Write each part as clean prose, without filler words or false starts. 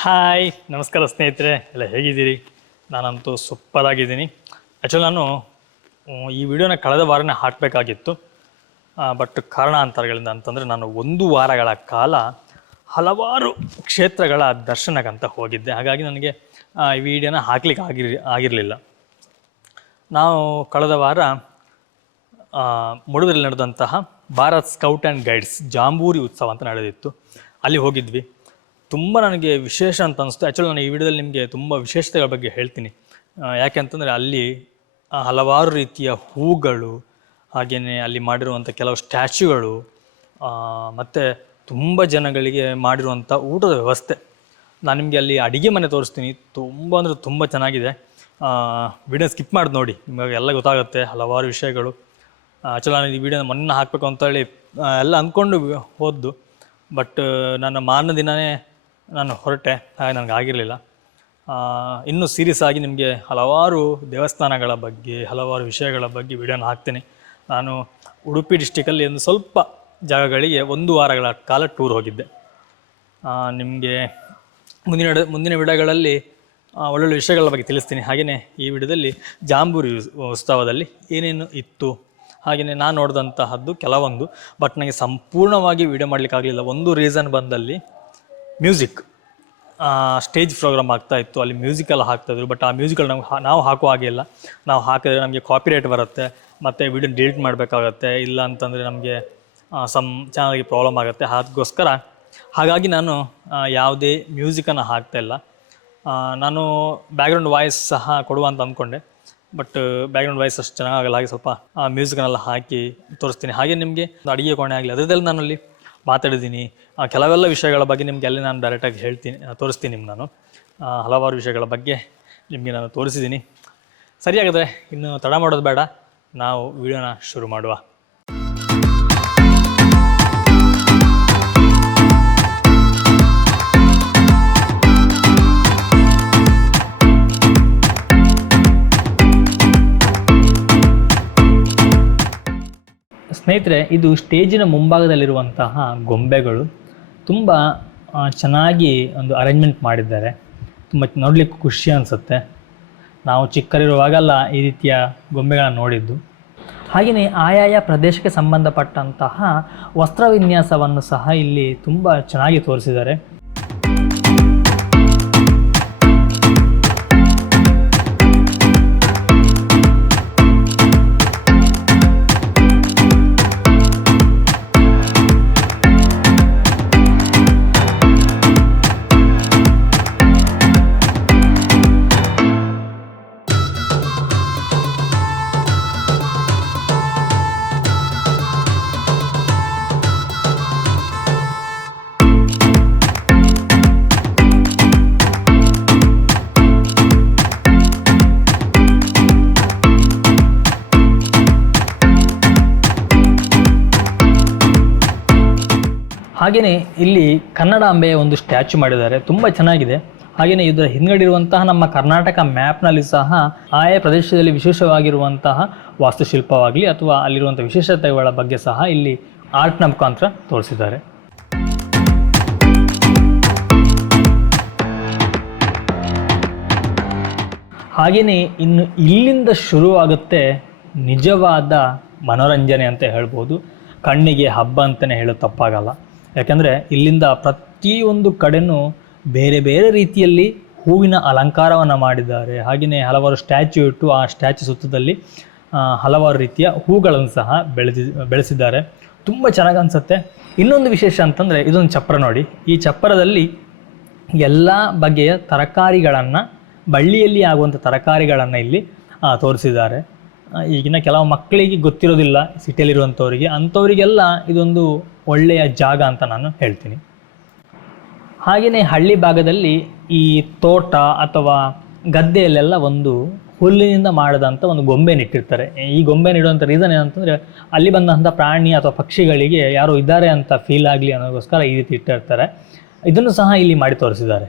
Hi ನಮಸ್ಕಾರ ಸ್ನೇಹಿತರೆ, ಎಲ್ಲ ಹೇಗಿದ್ದೀರಿ? ನಾನಂತೂ ಸೂಪರ್ ಆಗಿದ್ದೀನಿ. ಆ್ಯಕ್ಚುಲಿ ನಾನು ಈ ವಿಡಿಯೋನ ಕಳೆದ ವಾರನೇ ಹಾಕಬೇಕಾಗಿತ್ತು, ಬಟ್ ಕಾರಣಾಂತರಗಳಿಂದ ಅಂತಂದರೆ ನಾನು 1 ವಾರಗಳ ಕಾಲ ಹಲವಾರು ಕ್ಷೇತ್ರಗಳ ದರ್ಶನಕ್ಕಂತ ಹೋಗಿದ್ದೆ. ಹಾಗಾಗಿ ನನಗೆ ಈ ವಿಡಿಯೋನ ಹಾಕ್ಲಿಕ್ಕೆ ಆಗಿರಲಿಲ್ಲ. ನಾವು ಕಳೆದ ವಾರ ಮೂಡುಬಿದ್ರೆಯಲ್ಲಿ ನಡೆದಂತಹ Bharat scout and guides jamboree ಉತ್ಸವ ಅಂತ ನಡೆದಿತ್ತು. ಅಲ್ಲಿ ಹೋಗಿದ್ವಿ. ತುಂಬ ನನಗೆ ವಿಶೇಷ ಅಂತ ಅನಿಸ್ತು. ಆ್ಯಕ್ಚುಲಿ ನಾನು ಈ ವಿಡಿಯೋದಲ್ಲಿ ನಿಮಗೆ ತುಂಬ ವಿಶೇಷತೆಗಳ ಬಗ್ಗೆ ಹೇಳ್ತೀನಿ. ಯಾಕೆ ಅಂತಂದರೆ ಅಲ್ಲಿ ಹಲವಾರು ರೀತಿಯ ಹೂಗಳು, ಹಾಗೆಯೇ ಅಲ್ಲಿ ಮಾಡಿರುವಂಥ ಕೆಲವು ಸ್ಟ್ಯಾಚ್ಯುಗಳು, ಮತ್ತು ತುಂಬ ಜನಗಳಿಗೆ ಮಾಡಿರುವಂಥ ಊಟದ ವ್ಯವಸ್ಥೆ. ನಾನು ನಿಮಗೆ ಅಲ್ಲಿ ಅಡುಗೆ ಮನೆ ತೋರಿಸ್ತೀನಿ. ತುಂಬ ಅಂದರೆ ತುಂಬ ಚೆನ್ನಾಗಿದೆ. ವಿಡಿಯೋ ಸ್ಕಿಪ್ ಮಾಡಿ ನೋಡಿ, ನಿಮಗೆ ಎಲ್ಲ ಗೊತ್ತಾಗುತ್ತೆ ಹಲವಾರು ವಿಷಯಗಳು. ಆ್ಯಕ್ಚುಲಿ ನಾನು ಈ ವಿಡಿಯೋನ ಮೊನ್ನೆ ಹಾಕಬೇಕು ಅಂತೇಳಿ ಎಲ್ಲ ಅಂದ್ಕೊಂಡು ಹೋದ್ದು, ಬಟ್ ನನ್ನ ಮಾರನೇ ದಿನವೇ ನಾನು ಹೊರಟೆ, ಹಾಗೆ ನನಗೆ ಆಗಿರಲಿಲ್ಲ. ಇನ್ನೂ ಸೀರಿಯಸ್ ಆಗಿ ನಿಮಗೆ ಹಲವಾರು ದೇವಸ್ಥಾನಗಳ ಬಗ್ಗೆ, ಹಲವಾರು ವಿಷಯಗಳ ಬಗ್ಗೆ ವಿಡಿಯೋನ ಹಾಕ್ತೀನಿ. ನಾನು ಉಡುಪಿ ಡಿಸ್ಟಿಕಲ್ಲಿ ಒಂದು ಸ್ವಲ್ಪ ಜಾಗಗಳಿಗೆ 1 ವಾರಗಳ ಕಾಲ ಟೂರ್ ಹೋಗಿದ್ದೆ. ನಿಮಗೆ ಮುಂದಿನ ವಿಡಿಯೋಗಳಲ್ಲಿ ಒಳ್ಳೊಳ್ಳೆ ವಿಷಯಗಳ ಬಗ್ಗೆ ತಿಳಿಸ್ತೀನಿ. ಹಾಗೆಯೇ ಈ ವಿಡಿಯೋದಲ್ಲಿ ಜಾಂಬೂರಿ ಉತ್ಸವದಲ್ಲಿ ಏನೇನು ಇತ್ತು, ಹಾಗೆಯೇ ನಾನು ನೋಡಿದಂತಹದ್ದು ಕೆಲವೊಂದು, ಬಟ್ ನನಗೆ ಸಂಪೂರ್ಣವಾಗಿ ವಿಡಿಯೋ ಮಾಡಲಿಕ್ಕಾಗಲಿಲ್ಲ. ಒಂದು ರೀಸನ್ ಬಂದಲ್ಲಿ ಮ್ಯೂಸಿಕ್, ಸ್ಟೇಜ್ ಪ್ರೋಗ್ರಾಮ್ ಆಗ್ತಾಯಿತ್ತು, ಅಲ್ಲಿ ಮ್ಯೂಸಿಕೆಲ್ಲ ಹಾಕ್ತಾಯಿದ್ರು. ಬಟ್ ಆ ಮ್ಯೂಸಿಕಲ್ಲಿ ನಾವು ಹಾಕುವ ಹಾಗೆ ಇಲ್ಲ. ನಾವು ಹಾಕಿದ್ರೆ ನಮಗೆ ಕಾಪಿರೈಟ್ ಬರುತ್ತೆ, ಮತ್ತು ವಿಡಿಯೋ ಡಿಲೀಟ್ ಮಾಡಬೇಕಾಗತ್ತೆ. ಇಲ್ಲ ಅಂತಂದರೆ ನಮಗೆ ಚಾನಲ್ಗೆ ಪ್ರಾಬ್ಲಮ್ ಆಗುತ್ತೆ. ಅದಕ್ಕೋಸ್ಕರ ಹಾಗಾಗಿ ನಾನು ಯಾವುದೇ ಮ್ಯೂಸಿಕನ್ನು ಹಾಕ್ತಾಯಿಲ್ಲ. ನಾನು ಬ್ಯಾಕ್ಗ್ರೌಂಡ್ ವಾಯ್ಸ್ ಸಹ ಕೊಡುವ ಅಂತ ಅಂದ್ಕೊಂಡೆ, ಬಟ್ ಬ್ಯಾಕ್ಗ್ರೌಂಡ್ ವಾಯ್ಸ್ ಅಷ್ಟು ಚೆನ್ನಾಗಲ್ಲ. ಹಾಗೆ ಸ್ವಲ್ಪ ಮ್ಯೂಸಿಕನ್ನೆಲ್ಲ ಹಾಕಿ ತೋರಿಸ್ತೀನಿ. ಹಾಗೆ ನಿಮಗೆ ಅಡುಗೆ ಕೋಣೆ ಆಗಲಿ ಅದರದಲ್ಲಿ ನಾನಲ್ಲಿ ಮಾತಾಡಿದ್ದೀನಿ. ಕೆಲವೆಲ್ಲ ವಿಷಯಗಳ ಬಗ್ಗೆ ನಿಮಗೆ ಅಲ್ಲಿ ನಾನು ಡೈರೆಕ್ಟಾಗಿ ತೋರಿಸ್ತೀನಿ. ನಾನು ಹಲವಾರು ವಿಷಯಗಳ ಬಗ್ಗೆ ನಿಮಗೆ ನಾನು ತೋರಿಸಿದ್ದೀನಿ. ಸರಿಯಾಗಿದ್ರೆ ಇನ್ನು ತಡ ಮಾಡೋದು ಬೇಡ, ನಾವು ವಿಡಿಯೋನ ಶುರು ಮಾಡುವ. ಸ್ನೇಹಿತರೆ, ಇದು ಸ್ಟೇಜಿನ ಮುಂಭಾಗದಲ್ಲಿರುವಂತಹ ಗೊಂಬೆಗಳು. ತುಂಬ ಚೆನ್ನಾಗಿ ಒಂದು ಅರೇಂಜ್ಮೆಂಟ್ ಮಾಡಿದ್ದಾರೆ. ತುಂಬ ನೋಡಲಿಕ್ಕೆ ಖುಷಿ ಅನಿಸುತ್ತೆ. ನಾವು ಚಿಕ್ಕರಿರುವಾಗೆಲ್ಲ ಈ ರೀತಿಯ ಗೊಂಬೆಗಳನ್ನು ನೋಡಿದ್ದು. ಹಾಗೆಯೇ ಆಯಾಯ ಪ್ರದೇಶಕ್ಕೆ ಸಂಬಂಧಪಟ್ಟಂತಹ ವಸ್ತ್ರ ವಿನ್ಯಾಸವನ್ನು ಸಹ ಇಲ್ಲಿ ತುಂಬ ಚೆನ್ನಾಗಿ ತೋರಿಸಿದ್ದಾರೆ. ಹಾಗೆಯೇ ಇಲ್ಲಿ ಕನ್ನಡಾಂಬೆಯ ಒಂದು ಸ್ಟ್ಯಾಚು ಮಾಡಿದ್ದಾರೆ, ತುಂಬ ಚೆನ್ನಾಗಿದೆ. ಹಾಗೆಯೇ ಇದರ ಹಿಂದ್ಗಡೆ ಇರುವಂತಹ ನಮ್ಮ ಕರ್ನಾಟಕ ಮ್ಯಾಪ್ನಲ್ಲಿ ಸಹ ಆಯಾ ಪ್ರದೇಶದಲ್ಲಿ ವಿಶೇಷವಾಗಿರುವಂತಹ ವಾಸ್ತುಶಿಲ್ಪವಾಗಲಿ ಅಥವಾ ಅಲ್ಲಿರುವಂಥ ವಿಶೇಷತೆಗಳ ಬಗ್ಗೆ ಸಹ ಇಲ್ಲಿ ಆರ್ಟ್ನ ಮುಖಾಂತರ ತೋರಿಸಿದ್ದಾರೆ. ಹಾಗೆಯೇ ಇನ್ನು ಇಲ್ಲಿಂದ ಶುರುವಾಗುತ್ತೆ ನಿಜವಾದ ಮನೋರಂಜನೆ ಅಂತ ಹೇಳ್ಬೋದು. ಕಣ್ಣಿಗೆ ಹಬ್ಬ ಅಂತಲೇ ಹೇಳೋದು ತಪ್ಪಾಗಲ್ಲ. ಯಾಕೆಂದರೆ ಇಲ್ಲಿಂದ ಪ್ರತಿಯೊಂದು ಕಡೆನೂ ಬೇರೆ ಬೇರೆ ರೀತಿಯಲ್ಲಿ ಹೂವಿನ ಅಲಂಕಾರವನ್ನು ಮಾಡಿದ್ದಾರೆ. ಹಾಗೆಯೇ ಹಲವಾರು ಸ್ಟ್ಯಾಚ್ಯು ಇಟ್ಟು ಆ ಸ್ಟ್ಯಾಚ್ಯು ಸುತ್ತದಲ್ಲಿ ಹಲವಾರು ರೀತಿಯ ಹೂಗಳನ್ನು ಸಹ ಬೆಳೆಸಿದ್ದಾರೆ. ತುಂಬ ಚೆನ್ನಾಗಿ ಅನಿಸುತ್ತೆ. ಇನ್ನೊಂದು ವಿಶೇಷ ಅಂತಂದರೆ ಇದೊಂದು ಚಪ್ಪರ ನೋಡಿ. ಈ ಚಪ್ಪರದಲ್ಲಿ ಎಲ್ಲ ಬಗೆಯ ತರಕಾರಿಗಳನ್ನು, ಬಳ್ಳಿಯಲ್ಲಿ ಆಗುವಂಥ ತರಕಾರಿಗಳನ್ನು ಇಲ್ಲಿ ತೋರಿಸಿದ್ದಾರೆ. ಈಗಿನ ಕೆಲವು ಮಕ್ಕಳಿಗೆ ಗೊತ್ತಿರೋದಿಲ್ಲ, ಸಿಟಿಯಲ್ಲಿರುವಂಥವರಿಗೆ, ಅಂಥವರಿಗೆಲ್ಲ ಇದೊಂದು ಒಳ್ಳೆಯ ಜಾಗ ಅಂತ ನಾನು ಹೇಳ್ತೀನಿ. ಹಾಗೆಯೇ ಹಳ್ಳಿ ಭಾಗದಲ್ಲಿ ಈ ತೋಟ ಅಥವಾ ಗದ್ದೆಯಲ್ಲೆಲ್ಲ ಒಂದು ಹುಲ್ಲಿನಿಂದ ಮಾಡಿದಂಥ ಒಂದು ಗೊಂಬೆನ ಇಟ್ಟಿರ್ತಾರೆ. ಈ ಗೊಂಬೆನ ಇಡುವಂಥ ರೀಸನ್ ಏನಂತಂದರೆ ಅಲ್ಲಿ ಬಂದಂಥ ಪ್ರಾಣಿ ಅಥವಾ ಪಕ್ಷಿಗಳಿಗೆ ಯಾರೋ ಇದ್ದಾರೆ ಅಂತ ಫೀಲ್ ಆಗಲಿ ಅನ್ನೋದಕ್ಕೋಸ್ಕರ ಈ ರೀತಿ ಇಟ್ಟಿರ್ತಾರೆ. ಇದನ್ನು ಸಹ ಇಲ್ಲಿ ಮಾಡಿ ತೋರಿಸಿದ್ದಾರೆ.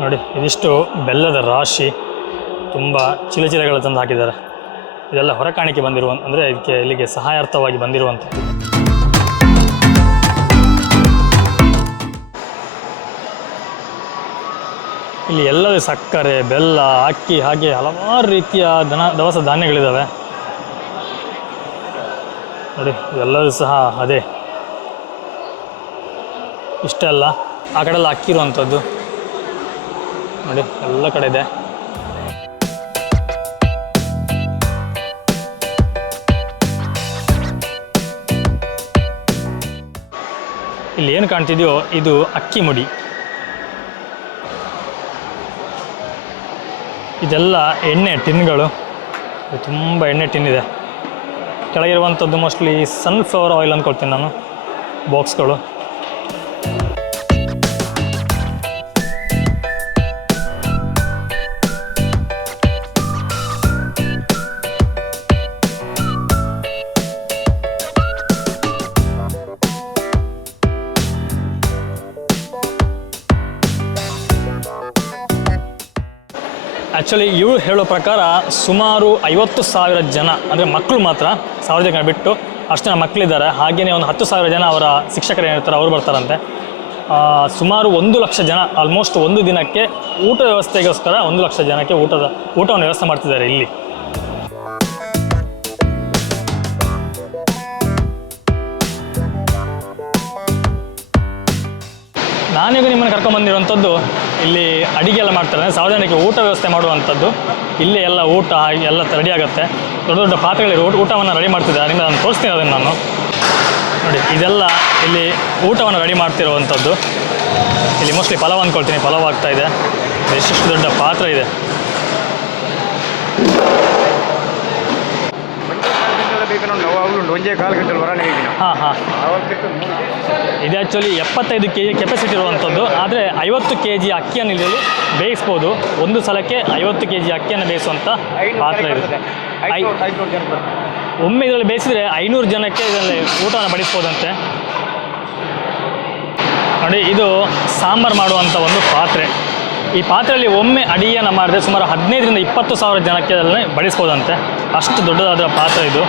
ನೋಡಿ ಇದಿಷ್ಟು ಬೆಲ್ಲದ ರಾಶಿ, ತುಂಬ ಚಿಲೆಗಳು ತಂದು ಹಾಕಿದ್ದಾರೆ. ಇದೆಲ್ಲ ಹೊರಕಾಣಿಕೆ ಅಂದರೆ ಇದಕ್ಕೆ ಇಲ್ಲಿಗೆ ಸಹಾಯಾರ್ಥವಾಗಿ ಬಂದಿರುವಂಥದ್ದು. ಇಲ್ಲಿ ಎಲ್ಲವೂ ಸಕ್ಕರೆ, ಬೆಲ್ಲ, ಅಕ್ಕಿ ಹಾಗೆ ಹಲವಾರು ರೀತಿಯ ದವಸ ಧಾನ್ಯಗಳಿದ್ದಾವೆ. ನೋಡಿ ಇವೆಲ್ಲವೂ ಸಹ ಅದೇ, ಇಷ್ಟೆಲ್ಲ ಆ ಕಡೆ ಎಲ್ಲ ಅಕ್ಕಿ ಇರುವಂಥದ್ದು ನೋಡಿ, ಎಲ್ಲ ಕಡೆ ಇದೆ. ಇಲ್ಲಿ ಏನು ಕಾಣ್ತಿದೆಯೋ ಇದು ಅಕ್ಕಿ ಮುಡಿ. ಇದೆಲ್ಲ ಎಣ್ಣೆ ಟಿನ್ಗಳು, ತುಂಬ ಎಣ್ಣೆ ಟಿನ್ ಇದೆ. ಕೆಳಗಿರುವಂಥದ್ದು ಮೋಸ್ಟ್ಲಿ ಸನ್ಫ್ಲವರ್ ಆಯಿಲ್ ಅಂದ್ಕೊಳ್ತೀನಿ ನಾನು, ಬಾಕ್ಸ್ಗಳು. ಆ್ಯಕ್ಚುಲಿ ಇವರು ಹೇಳೋ ಪ್ರಕಾರ ಸುಮಾರು 50,000 ಜನ, ಅಂದರೆ ಮಕ್ಕಳು ಮಾತ್ರ 1,000 ಜನ ಬಿಟ್ಟು ಅಷ್ಟು ಜನ ಮಕ್ಕಳಿದ್ದಾರೆ. ಹಾಗೆಯೇ ಒಂದು 10,000 ಜನ ಅವರ ಶಿಕ್ಷಕರು ಏನಿರ್ತಾರೆ ಅವರು ಬರ್ತಾರಂತೆ. ಸುಮಾರು 1,00,000 ಜನ ಆಲ್ಮೋಸ್ಟ್ ಒಂದು ದಿನಕ್ಕೆ ಊಟ ವ್ಯವಸ್ಥೆಗೋಸ್ಕರ 1,00,000 ಜನಕ್ಕೆ ಊಟವನ್ನು ವ್ಯವಸ್ಥೆ ಮಾಡ್ತಿದ್ದಾರೆ ಇಲ್ಲಿ. ನಾನೀಗ ನಿಮ್ಮನ್ನು ಕರ್ಕೊಂಡ್ಬಂದಿರುವಂಥದ್ದು ಇಲ್ಲಿ ಅಡುಗೆ ಎಲ್ಲ ಮಾಡ್ತಾರೆ, 1,000 ಜನಕ್ಕೆ ಊಟ ವ್ಯವಸ್ಥೆ ಮಾಡುವಂಥದ್ದು. ಇಲ್ಲಿ ಎಲ್ಲ ಊಟ ಎಲ್ಲ ರೆಡಿ ಆಗುತ್ತೆ. ದೊಡ್ಡ ದೊಡ್ಡ ಪಾತ್ರೆಗಳಲ್ಲಿ ಊಟವನ್ನು ರೆಡಿ ಮಾಡ್ತಿದ್ದಾರೆ. ನಿಮಗೆ ನಾನು ತೋರಿಸ್ತೀನಿ ಅದನ್ನು ನಾನು. ನೋಡಿ ಇದೆಲ್ಲ ಇಲ್ಲಿ ಊಟವನ್ನು ರೆಡಿ ಮಾಡ್ತಿರುವಂಥದ್ದು. ಇಲ್ಲಿ ಮೋಸ್ಟ್ಲಿ ಪಲಾವ್ ಅಂದ್ಕೊಳ್ತೀನಿ, ಪಲಾವ್ ಆಗ್ತಾ ಇದೆ. ಎಷ್ಟೆಷ್ಟು ದೊಡ್ಡ ಪಾತ್ರೆ ಇದೆ. ಹಾಂ ಹಾಂ, ಇದು ಆ್ಯಕ್ಚುಲಿ 75 kg ಕೆಪಾಸಿಟಿ ಇರುವಂಥದ್ದು. ಆದರೆ 50 kg ಅಕ್ಕಿಯನ್ನು ಇಲ್ಲಿ ಬೇಯಿಸ್ಬೋದು. ಒಂದು ಸಲಕ್ಕೆ 50 kg ಅಕ್ಕಿಯನ್ನು ಬೇಯಿಸುವಂಥ ಪಾತ್ರೆ ಇದೆ. ಒಮ್ಮೆ ಇದರಲ್ಲಿ ಬೇಯಿಸಿದರೆ 500 ಜನಕ್ಕೆ ಇದರಲ್ಲಿ ಊಟವನ್ನು ಬಡಿಸ್ಬೋದಂತೆ. ನೋಡಿ ಇದು ಸಾಂಬಾರು ಮಾಡುವಂಥ ಒಂದು ಪಾತ್ರೆ. ಈ ಪಾತ್ರೆಯಲ್ಲಿ ಒಮ್ಮೆ ಅಡಿಗೆಯನ್ನು ಮಾಡಿದ್ರೆ ಸುಮಾರು 15,000 ರಿಂದ 20,000 ಜನಕ್ಕೆ ಅದನ್ನು ಬಡಿಸ್ಬೋದಂತೆ. ಅಷ್ಟು ದೊಡ್ಡದಾದ ಪಾತ್ರೆ ಇದು.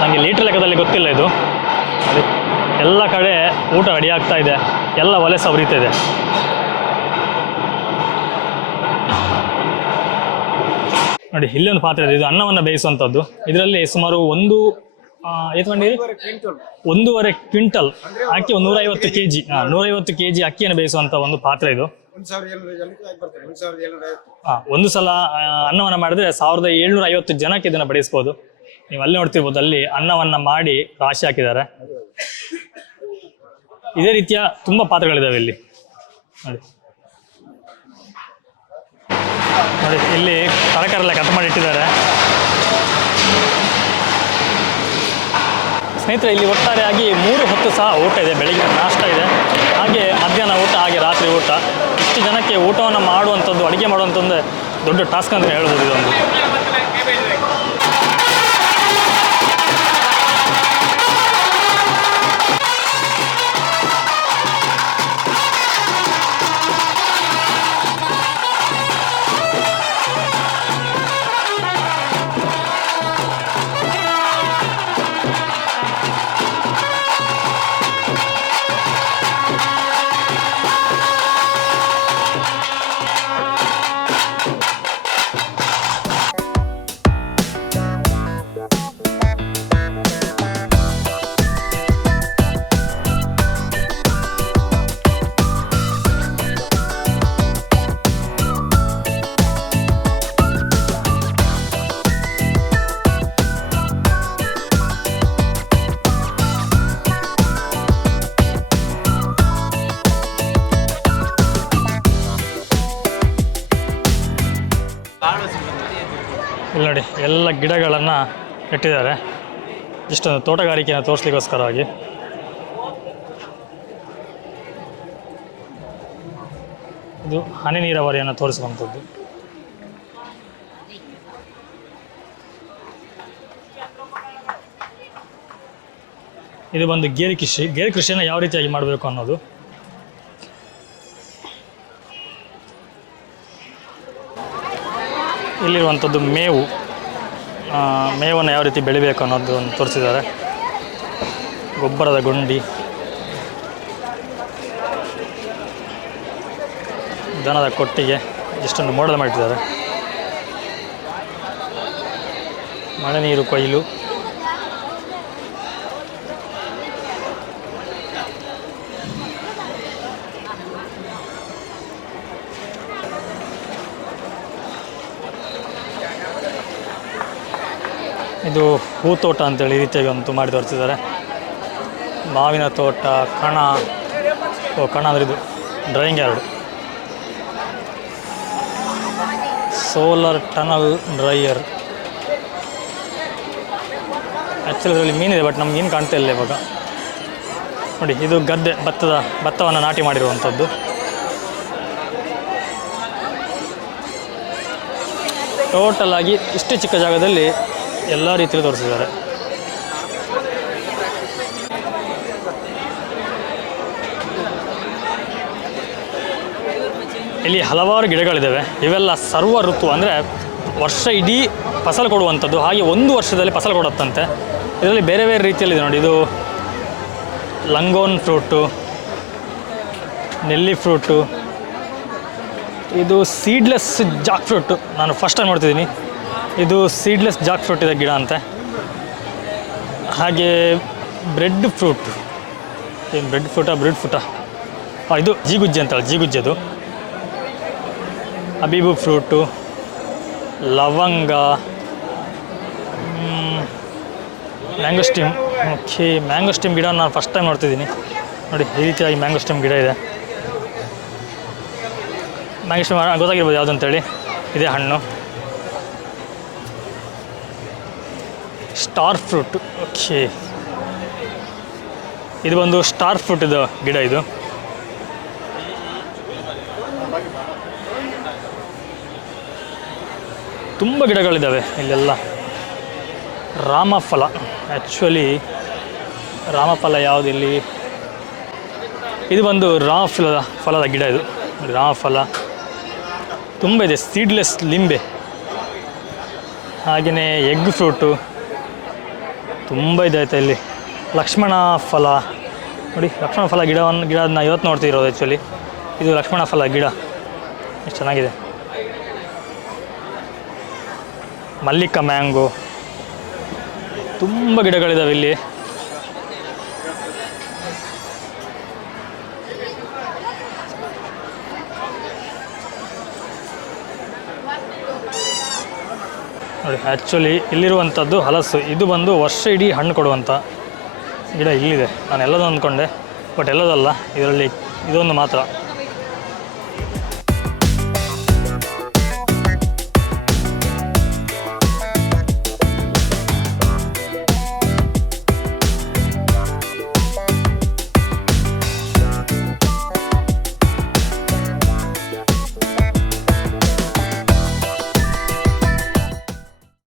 ನನಗೆ ಲೀಟ್ರ್ ಲೆಕ್ಕದಲ್ಲಿ ಗೊತ್ತಿಲ್ಲ ಇದು. ಅದೇ ಎಲ್ಲ ಕಡೆ ಊಟ ರೆಡಿ ಆಗ್ತಾ ಇದೆ, ಎಲ್ಲ ಒಲೆ ಸಹ ಉರಿತಾ ಇದೆ. ನೋಡಿ ಇಲ್ಲಿ ಒಂದು ಪಾತ್ರೆ ಇದೆ, ಇದು ಅನ್ನವನ್ನು ಬೇಯಿಸುವಂಥದ್ದು. ಇದರಲ್ಲಿ ಸುಮಾರು 1.5 ಕ್ವಿಂಟಲ್ ಅಕ್ಕಿ, 150 kg 150 kg ಅಕ್ಕಿಯನ್ನು ಬೇಯಿಸುವಂಥ ಒಂದು ಪಾತ್ರೆ ಇದು. ಒಂದು ಸಲ ಅನ್ನವನ್ನು ಮಾಡಿದ್ರೆ 1,750 ಜನಕ್ಕೆ ಇದನ್ನು ಬಡಿಸ್ಬೋದು. ನೀವು ಅಲ್ಲಿ ನೋಡ್ತಿರ್ಬೋದು, ಅಲ್ಲಿ ಅನ್ನವನ್ನು ಮಾಡಿ ರಾಶಿ ಹಾಕಿದ್ದಾರೆ. ಇದೇ ರೀತಿಯ ತುಂಬ ಪಾತ್ರೆಗಳಿದ್ದಾವೆ ಇಲ್ಲಿ. ನೋಡಿ ನೋಡಿ ಇಲ್ಲಿ ತರಕಾರಿ ಎಲ್ಲ ಕಟ್ ಮಾಡಿ ಇಟ್ಟಿದ್ದಾರೆ. ಸ್ನೇಹಿತರೆ, ಇಲ್ಲಿ ಒಟ್ಟಾರೆಯಾಗಿ 3 ಹೊತ್ತು ಸಹ ಊಟ ಇದೆ. ಬೆಳಗಿನ ನಾಷ್ಟ ಇದೆ, ಹಾಗೆ ಮಧ್ಯಾಹ್ನ ಊಟ, ಹಾಗೆ ರಾತ್ರಿ ಊಟ. ಇಷ್ಟು ಜನಕ್ಕೆ ಊಟವನ್ನು ಮಾಡುವಂಥದ್ದು, ಅಡುಗೆ ಮಾಡುವಂಥದ್ದು ದೊಡ್ಡ ಟಾಸ್ಕ್ ಅಂತ ಹೇಳ್ಬೋದು ಇದೊಂದು. ಇಲ್ಲಿ ನೋಡಿ ಎಲ್ಲ ಗಿಡಗಳನ್ನು ಇಟ್ಟಿದ್ದಾರೆ, ಇಷ್ಟೊಂದು ತೋಟಗಾರಿಕೆಯನ್ನು ತೋರಿಸ್ಲಿಕ್ಕೋಸ್ಕರವಾಗಿ. ಇದು ಹನಿ ನೀರಾವರಿಯನ್ನು ತೋರಿಸುವಂಥದ್ದು. ಇದು ಬಂದು ಗೇರು ಕೃಷಿಯನ್ನು ಯಾವ ರೀತಿಯಾಗಿ ಮಾಡಬೇಕು ಅನ್ನೋದು. ಇಲ್ಲಿರುವಂಥದ್ದು ಮೇವು, ಮೇವನ್ನು ಯಾವ ರೀತಿ ಬೆಳಿಬೇಕು ಅನ್ನೋದು ಒಂದು ತೋರಿಸಿದ್ದಾರೆ. ಗೊಬ್ಬರದ ಗುಂಡಿ, ದನದ ಕೊಟ್ಟಿಗೆ, ಇಷ್ಟೊಂದು ಮೋಡಲ್ ಮಾಡಿಟ್ಟಿದ್ದಾರೆ. ಮಳೆ ನೀರು ಕೊಯ್ಲು, ಇದು ಹೂತೋಟ ಅಂತೇಳಿ ಈ ರೀತಿಯಾಗಿ ಒಂದು ಮಾಡಿ ತೋರಿಸಿದ್ದಾರೆ. ಮಾವಿನ ತೋಟ, ಕಣ ಅಂದರೆ ಇದು drying yard, solar tunnel dryer. Actually ಇದರಲ್ಲಿ ಮೀನಿದೆ, ಬಟ್ ನಮ್ಗೆ ಮೀನು ಕಾಣ್ತಾ ಇಲ್ಲ ಇವಾಗ. ನೋಡಿ, ಇದು ಗದ್ದೆ, ಭತ್ತವನ್ನು ನಾಟಿ ಮಾಡಿರುವಂಥದ್ದು. ಟೋಟಲ್ ಆಗಿ ಇಷ್ಟು ಚಿಕ್ಕ ಜಾಗದಲ್ಲಿ ಎಲ್ಲ ರೀತಿಯಲ್ಲಿ ತೋರಿಸಿದ್ದಾರೆ. ಇಲ್ಲಿ ಹಲವಾರು ಗಿಡಗಳಿದ್ದಾವೆ. ಇವೆಲ್ಲ ಸರ್ವ ಋತು, ಅಂದರೆ ವರ್ಷ ಇಡೀ ಫಸಲು ಕೊಡುವಂಥದ್ದು. ಹಾಗೆ ಒಂದು ವರ್ಷದಲ್ಲಿ ಫಸಲು ಕೊಡುತ್ತಂತೆ. ಇದರಲ್ಲಿ ಬೇರೆ ಬೇರೆ ರೀತಿಯಲ್ಲಿದೆ ನೋಡಿ. ಇದು ಲಂಗೋನ್ ಫ್ರೂಟು, ನೆಲ್ಲಿ ಫ್ರೂಟು, ಇದು ಸೀಡ್ಲೆಸ್ ಜಾಕ್ ಫ್ರೂಟು. ನಾನು ಫಸ್ಟ್ ಟೈಮ್ ನೋಡ್ತಿದ್ದೀನಿ. ಇದು ಸೀಡ್ಲೆಸ್ ಜಾಕ್ ಫ್ರೂಟ್ ಇದೆ ಗಿಡ ಅಂತೆ. ಹಾಗೆ ಬ್ರೆಡ್ ಫ್ರೂಟ್, ಏನು ಬ್ರೆಡ್ ಫ್ರೂಟಾ ಇದು ಜೀಗುಜ್ಜೆ ಅಂತೇಳಿ, ಜೀಗುಜ್ಜೆದು. ಅಬೀಬು ಫ್ರೂಟು, ಲವಂಗ, ಮ್ಯಾಂಗೋಸ್ಟೀಮ್. ಓಕೆ, ಮ್ಯಾಂಗೋಸ್ಟೀಮ್ ಗಿಡ ನಾನು ಫಸ್ಟ್ ಟೈಮ್ ನೋಡ್ತಿದ್ದೀನಿ. ನೋಡಿ, ಈ ರೀತಿಯಾಗಿ ಮ್ಯಾಂಗೋಸ್ಟೀಮ್ ಗಿಡ ಇದೆ. ಮ್ಯಾಂಗೋಸ್ಟೀಮ್ ಗೊತ್ತಾಗಿರ್ಬೋದು ಯಾವುದು ಅಂತೇಳಿ. ಇದೇ ಹಣ್ಣು. Star fruit. ಓಕೆ, ಇದು ಒಂದು ಸ್ಟಾರ್ ಫ್ರೂಟ್ ಇದು ಗಿಡ. ಇದು ತುಂಬ ಗಿಡಗಳಿದ್ದಾವೆ ಇಲ್ಲೆಲ್ಲ. ರಾಮಫಲ, ಆ್ಯಕ್ಚುಲಿ ರಾಮಫಲ ಯಾವುದು ಇಲ್ಲಿ? ಇದು ಒಂದು ಫಲದ ಗಿಡ. ಇದು ರಾಮಫಲ ತುಂಬ ಇದೆ. ಸೀಡ್ಲೆಸ್ ಲಿಂಬೆ, ಹಾಗೆಯೇ ಎಗ್ ಫ್ರೂಟು ತುಂಬ ಇದೆ. ಆಯಿತಾ, ಇಲ್ಲಿ ಲಕ್ಷ್ಮಣ ಫಲ ನೋಡಿ. ಲಕ್ಷ್ಮಣ ಫಲ ಗಿಡನ ಇವತ್ತು ನೋಡ್ತಿರೋದು. ಆ್ಯಕ್ಚುಲಿ ಇದು ಲಕ್ಷ್ಮಣ ಫಲ ಗಿಡ, ಎಷ್ಟು ಚೆನ್ನಾಗಿದೆ. ಮಲ್ಲಿಕ ಮ್ಯಾಂಗೋ, ತುಂಬ ಗಿಡಗಳಿದ್ದಾವೆ ಇಲ್ಲಿ. ನೋಡಿ, ಆ್ಯಕ್ಚುಲಿ ಇಲ್ಲಿರುವಂಥದ್ದು ಹಲಸು. ಇದು ಬಂದು ವರ್ಷ ಇಡೀ ಹಣ್ಣು ಕೊಡುವಂಥ ಗಿಡ ಇಲ್ಲಿದೆ. ನಾನು ಎಲ್ಲದೂ ಅಂದ್ಕೊಂಡೆ, ಬಟ್ ಎಲ್ಲದಲ್ಲ, ಇದರಲ್ಲಿ ಇದೊಂದು ಮಾತ್ರ.